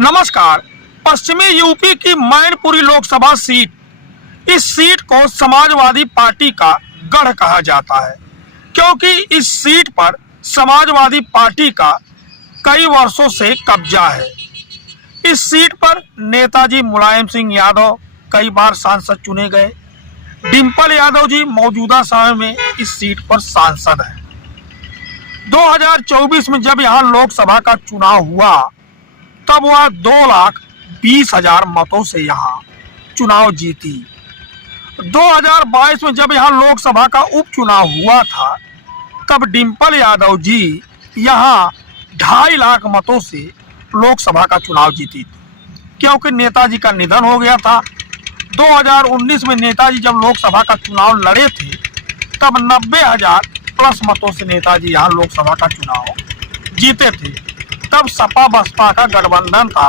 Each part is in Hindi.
नमस्कार। पश्चिमी यूपी की मैनपुरी लोकसभा सीट, इस सीट को समाजवादी पार्टी का गढ़ कहा जाता है, क्योंकि इस सीट पर समाजवादी पार्टी का कई वर्षों से कब्जा है। इस सीट पर नेताजी मुलायम सिंह यादव कई बार सांसद चुने गए। डिम्पल यादव जी मौजूदा समय में इस सीट पर सांसद हैं। 2024 में जब यहाँ लोकसभा का चुनाव हुआ तब वह 2,20,000 मतों से यहाँ चुनाव जीती। 2022 में जब यहाँ लोकसभा का उपचुनाव हुआ था तब डिम्पल यादव जी यहाँ 2.5 लाख मतों से लोकसभा का चुनाव जीती थी, क्योंकि नेताजी का निधन हो गया था। 2019 में नेताजी जब लोकसभा का चुनाव लड़े थे तब 90,000 प्लस मतों से नेताजी यहाँ लोकसभा का चुनाव जीते थे। तब सपा बसपा का गठबंधन था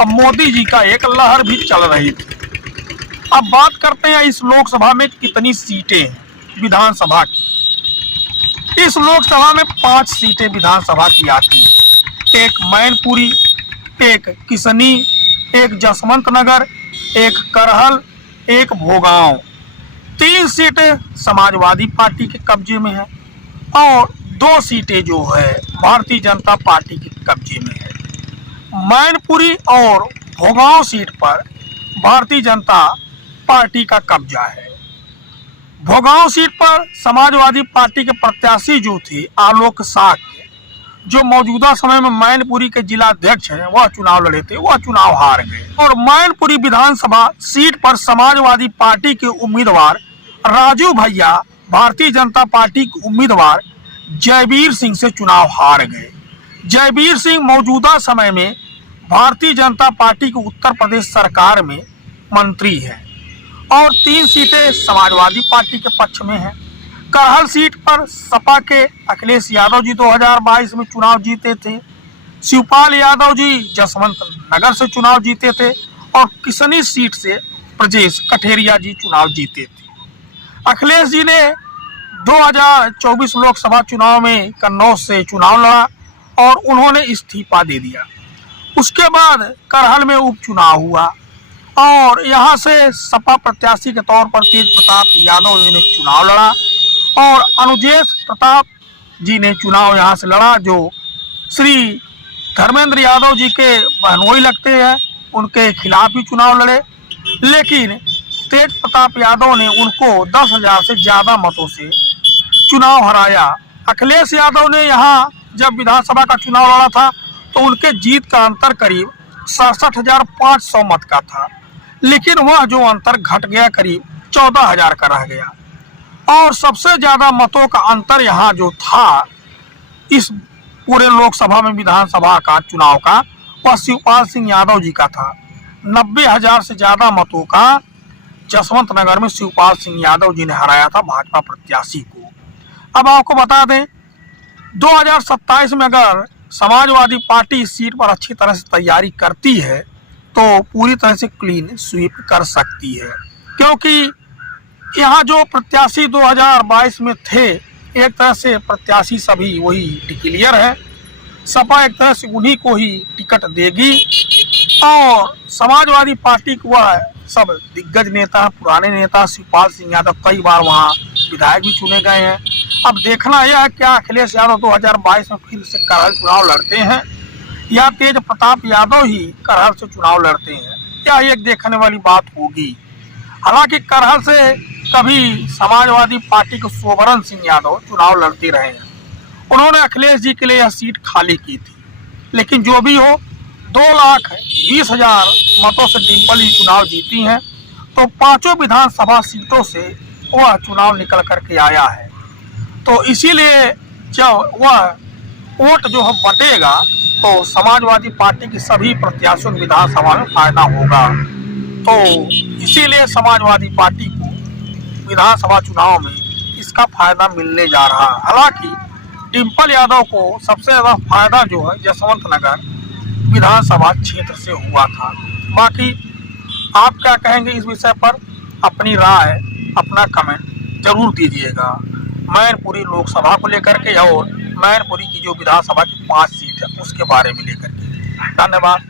और मोदी जी का एक लहर भी चल रही थी। अब बात करते हैं इस लोकसभा में कितनी सीटें हैं विधानसभा की। इस लोकसभा में 5 सीटें विधानसभा की आती हैं। एक मैनपुरी, एक किसनी, एक जसवंत नगर, एक करहल, एक भोगांव। 3 सीटें समाजवादी पार्टी के कब्जे में है और 2 सीटें जो है भारतीय जनता पार्टी के कब्जे में है। मैनपुरी और भोगांव सीट पर भारतीय जनता पार्टी का कब्जा है। भोगांव सीट पर समाजवादी पार्टी के प्रत्याशी जो थे आलोक साख, जो मौजूदा समय में मैनपुरी के जिला अध्यक्ष हैं, वह चुनाव लड़े थे, वह चुनाव हार गए। और मैनपुरी विधानसभा सीट पर समाजवादी पार्टी के उम्मीदवार राजू भैया भारतीय जनता पार्टी के उम्मीदवार जयवीर सिंह से चुनाव हार गए। जयवीर सिंह मौजूदा समय में भारतीय जनता पार्टी की उत्तर प्रदेश सरकार में मंत्री है और 3 सीटें समाजवादी पार्टी के पक्ष में हैं। करहल सीट पर सपा के अखिलेश यादव जी 2022 में चुनाव जीते थे। शिवपाल यादव जी जसवंत नगर से चुनाव जीते थे और किसनी सीट से ब्रजेश कठेरिया जी चुनाव जीते थे। अखिलेश जी ने 2024 लोकसभा चुनाव में कन्नौज से चुनाव लड़ा और उन्होंने इस्तीफा दे दिया। उसके बाद करहल में उपचुनाव हुआ और यहाँ से सपा प्रत्याशी के तौर पर तेज प्रताप यादव जी ने चुनाव लड़ा और अनुजेश प्रताप जी ने चुनाव यहाँ से लड़ा, जो श्री धर्मेंद्र यादव जी के बहनोई लगते हैं, उनके खिलाफ ही चुनाव लड़े। लेकिन तेज प्रताप यादव ने उनको 10,000 से ज़्यादा मतों से चुनाव हराया। अखिलेश यादव ने यहाँ जब विधानसभा का चुनाव लड़ा था तो उनके जीत का अंतर करीब 67,500 मत का था, लेकिन वह जो अंतर घट गया करीब 14,000 का रह गया। और सबसे ज़्यादा मतों का अंतर यहाँ जो था इस पूरे लोकसभा में विधानसभा का चुनाव का, वह शिवपाल सिंह यादव जी का था। 90,000 से ज़्यादा मतों का जसवंत नगर में शिवपाल सिंह यादव जी ने हराया था भाजपा प्रत्याशी को। अब आपको बता दें 2027 में अगर समाजवादी पार्टी इस सीट पर अच्छी तरह से तैयारी करती है तो पूरी तरह से क्लीन स्वीप कर सकती है, क्योंकि यहाँ जो प्रत्याशी 2022 में थे एक तरह से प्रत्याशी सभी वही डिक्लेयर है। सपा एक तरह से उन्हीं को ही टिकट देगी और समाजवादी पार्टी को वह सब दिग्गज नेता, पुराने नेता शिवपाल सिंह यादव कई बार वहाँ विधायक भी चुने गए हैं। अब देखना यह है क्या अखिलेश यादव 2022 में फिर से करहल चुनाव लड़ते हैं या तेज प्रताप यादव ही करहल से चुनाव लड़ते हैं, क्या एक देखने वाली बात होगी। हालांकि करहल से कभी समाजवादी पार्टी के सोबरन सिंह यादव चुनाव लड़ते रहे हैं, उन्होंने अखिलेश जी के लिए यह सीट खाली की थी। लेकिन जो भी हो 2,20,000 मतों से डिम्पल ही चुनाव जीती हैं, तो 5 विधानसभा सीटों से वह चुनाव निकल करके आया है। तो इसीलिए जब वह वोट जो है बटेगा तो समाजवादी पार्टी की सभी प्रत्याशियों को विधानसभा में फायदा होगा। तो इसीलिए समाजवादी पार्टी को विधानसभा चुनाव में इसका फायदा मिलने जा रहा है। हालांकि डिम्पल यादव को सबसे ज़्यादा फायदा जो है जसवंत नगर विधानसभा क्षेत्र से हुआ था। बाकी आप क्या कहेंगे इस विषय पर? अपनी राय, अपना कमेंट जरूर दीजिएगा मैनपुरी लोकसभा को लेकर के और मैनपुरी की जो विधानसभा की 5 सीट है उसके बारे में लेकर के। धन्यवाद।